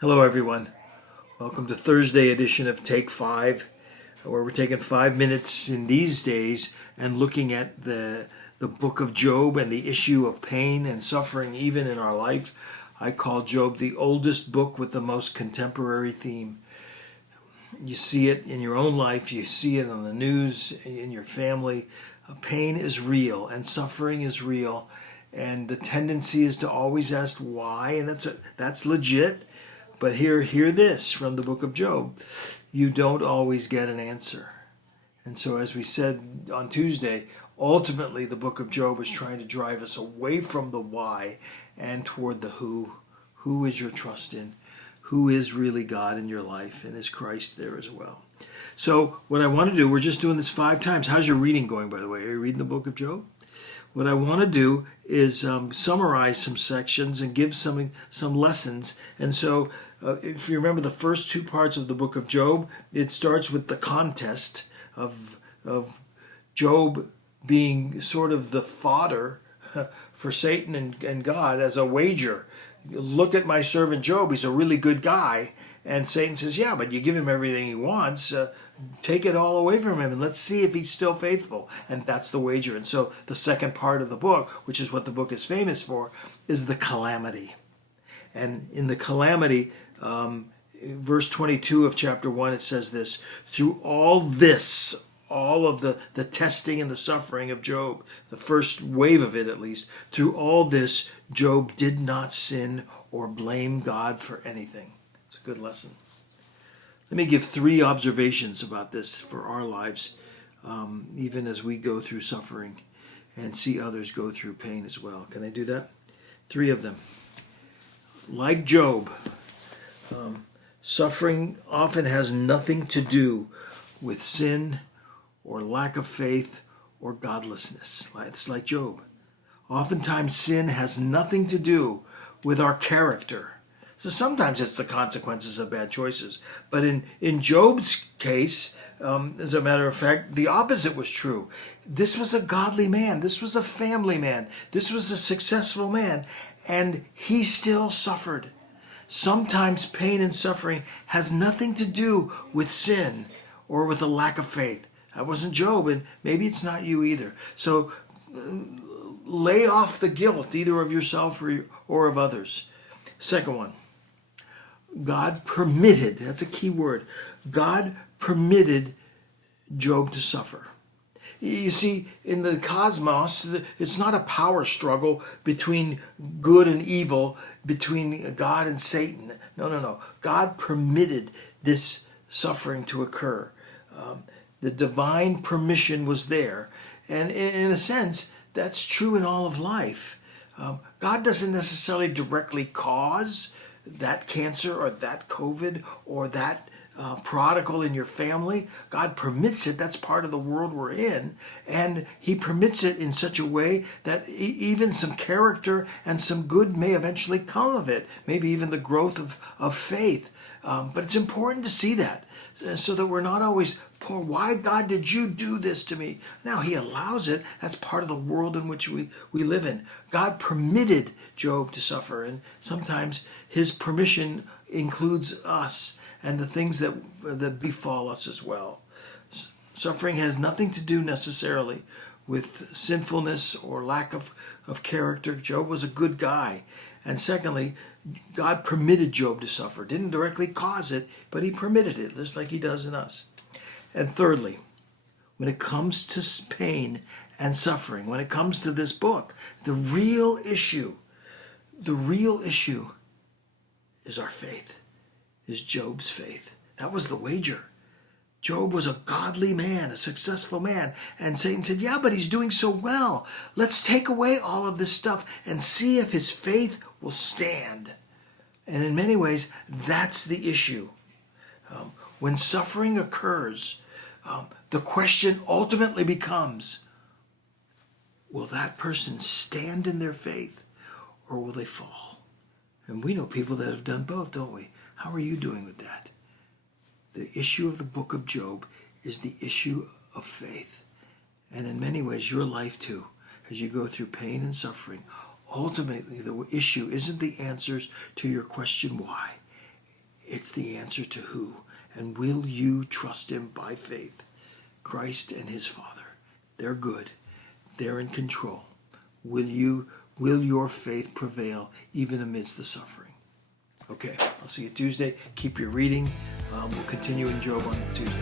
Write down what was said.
Hello, everyone. Welcome to Thursday edition of Take 5, where we're taking 5 minutes in these days and looking at the book of Job and the issue of pain and suffering even in our life. I call Job the oldest book with the most contemporary theme. You see it in your own life, you see it on the news, in your family. Pain is real and suffering is real, and the tendency is to always ask why, and that's legit. But hear this from the book of Job. You don't always get an answer. And so as we said on Tuesday, ultimately the book of Job is trying to drive us away from the why and toward the who. Who is your trust in? Who is really God in your life? And is Christ there as well? So what I want to do, we're just doing this 5 times. How's your reading going, by the way? Are you reading the book of Job? What I want to do is summarize some sections and give some lessons. And so if you remember the first 2 parts of the book of Job, it starts with the contest of Job being sort of the fodder for Satan and God as a wager. Look at my servant Job. He's a really good guy. And Satan says, yeah, but you give him everything he wants. Take it all away from him and let's see if he's still faithful. And that's the wager. And so the second part of the book, which is what the book is famous for, is the calamity. And in the calamity, verse 22 of chapter 1, it says this: through all this, all of the testing and the suffering of Job, the first wave of it at least, through all this, Job did not sin or blame God for anything. It's a good lesson. Let me give 3 observations about this for our lives, even as we go through suffering and see others go through pain as well. Can I do that? 3 of them. Like Job, suffering often has nothing to do with sin or lack of faith or godlessness. It's like Job. Oftentimes sin has nothing to do with our character. So sometimes it's the consequences of bad choices. But in Job's case, as a matter of fact, the opposite was true. This was a godly man. This was a family man. This was a successful man. And he still suffered. Sometimes pain and suffering has nothing to do with sin or with a lack of faith. That wasn't Job, and maybe it's not you either. So lay off the guilt, either of yourself or of others. Second one. God permitted, that's a key word, God permitted Job to suffer. You see, in the cosmos, it's not a power struggle between good and evil, between God and Satan. No. God permitted this suffering to occur. The divine permission was there. And in a sense, that's true in all of life. God doesn't necessarily directly cause that cancer or that COVID or that prodigal in your family. God permits it. That's part of the world we're in. And he permits it in such a way that even some character and some good may eventually come of it. Maybe even the growth of faith. But it's important to see that so that we're not always, poor, why God did you do this to me? Now he allows it. That's part of the world in which we live in. God permitted Job to suffer, and sometimes his permission includes us and the things that befall us as well. Suffering has nothing to do necessarily with sinfulness or lack of character. Job was a good guy. And secondly, God permitted Job to suffer. Didn't directly cause it, but he permitted it, just like he does in us. And thirdly, when it comes to pain and suffering, when it comes to this book, the real issue is our faith, is Job's faith. That was the wager. Job was a godly man, a successful man. And Satan said, yeah, but he's doing so well. Let's take away all of this stuff and see if his faith will stand. And in many ways, that's the issue. When suffering occurs, the question ultimately becomes, will that person stand in their faith or will they fall? And we know people that have done both, don't we? How are you doing with that? The issue of the book of Job is the issue of faith. And in many ways, your life too, as you go through pain and suffering, ultimately the issue isn't the answers to your question why. It's the answer to who. And will you trust him by faith? Christ and his Father. They're good. They're in control. Will your faith prevail even amidst the suffering? Okay, I'll see you Tuesday. Keep your reading. We'll continue in Job on Tuesday.